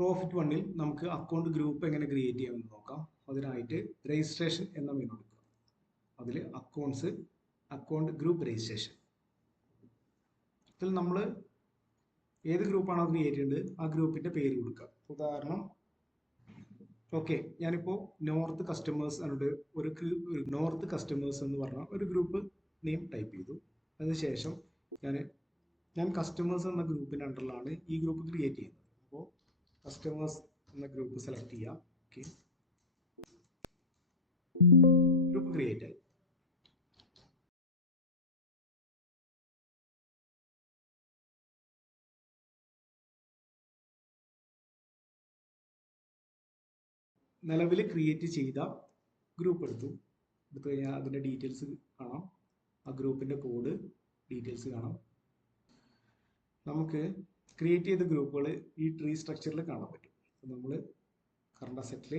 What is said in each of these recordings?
Profit വണ്ണിൽ നമുക്ക് account group എങ്ങനെ ക്രിയേറ്റ് ചെയ്യാമെന്ന് നോക്കാം. അതിനായിട്ട് രജിസ്ട്രേഷൻ എന്ന മെനു എടുക്കുക. അതിൽ അക്കൗണ്ട്സ്, അക്കൗണ്ട് ഗ്രൂപ്പ് രജിസ്ട്രേഷൻ. ഇതിൽ നമ്മൾ ഏത് ഗ്രൂപ്പാണോ ക്രിയേറ്റ് ചെയ്യേണ്ടത് ആ ഗ്രൂപ്പിന്റെ പേര് കൊടുക്കുക. ഉദാഹരണം ഓക്കെ, ഞാനിപ്പോൾ നോർത്ത് കസ്റ്റമേഴ്സ് എന്നിട്ട് നോർത്ത് കസ്റ്റമേഴ്സ് എന്ന് പറഞ്ഞ ഒരു ഗ്രൂപ്പ് നെയിം ടൈപ്പ് ചെയ്തു. അതിനുശേഷം ഞാൻ കസ്റ്റമേഴ്സ് എന്ന ഗ്രൂപ്പിന്റെ അണ്ടറിലാണ് ഈ ഗ്രൂപ്പ് ക്രിയേറ്റ് ചെയ്യുന്നത്. അപ്പോൾ കസ്റ്റമേഴ്സ് എന്ന ഗ്രൂപ്പ് സെലക്ട് ചെയ്യാം. ഓക്കെ, ഗ്രൂപ്പ് ക്രിയേറ്റ് ആയി. നിലവിൽ ക്രിയേറ്റ് ചെയ്ത ഗ്രൂപ്പ് എടുത്തു കഴിഞ്ഞാൽ അതിൻ്റെ ഡീറ്റെയിൽസ് കാണാം. ആ ഗ്രൂപ്പിൻ്റെ കോഡ് ഡീറ്റെയിൽസ് കാണാം. നമുക്ക് ക്രിയേറ്റ് ചെയ്ത ഗ്രൂപ്പുകൾ ഈ ട്രീ സ്ട്രക്ചറിൽ കാണാൻ പറ്റും. നമ്മൾ കറണ്ട് അസറ്റിൽ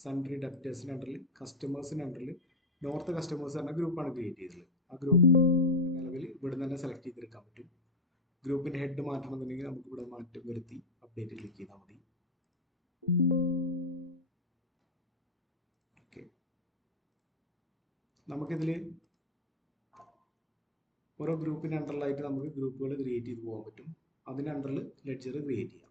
സൺട്രി ഡെപ്റ്റേഴ്സിൻ്റെ അണ്ടറിൽ കസ്റ്റമേഴ്സിൻ്റെ അണ്ടറിൽ നോർത്ത് കസ്റ്റമേഴ്സ് എന്ന ഗ്രൂപ്പാണ് ക്രിയേറ്റ് ചെയ്തത്. ആ ഗ്രൂപ്പ് നിലവിൽ ഇവിടെ തന്നെ സെലക്ട് ചെയ്തെടുക്കാൻ പറ്റും. ഗ്രൂപ്പിൻ്റെ ഹെഡ് മാറ്റണമെന്നുണ്ടെങ്കിൽ നമുക്ക് ഇവിടെ മാറ്റം വരുത്തി അപ്ഡേറ്റ് ക്ലിക്ക് ചെയ്താൽ മതി. നമുക്കിതിൽ ഓരോ ഗ്രൂപ്പിൻ്റെ അണ്ടറിലായിട്ട് നമുക്ക് ഗ്രൂപ്പുകൾ ക്രിയേറ്റ് ചെയ്ത് പോകാൻ പറ്റും. അതിൻ്റെ അണ്ടറിൽ ലെഡ്ജർ ക്രിയേറ്റ് ചെയ്യാം.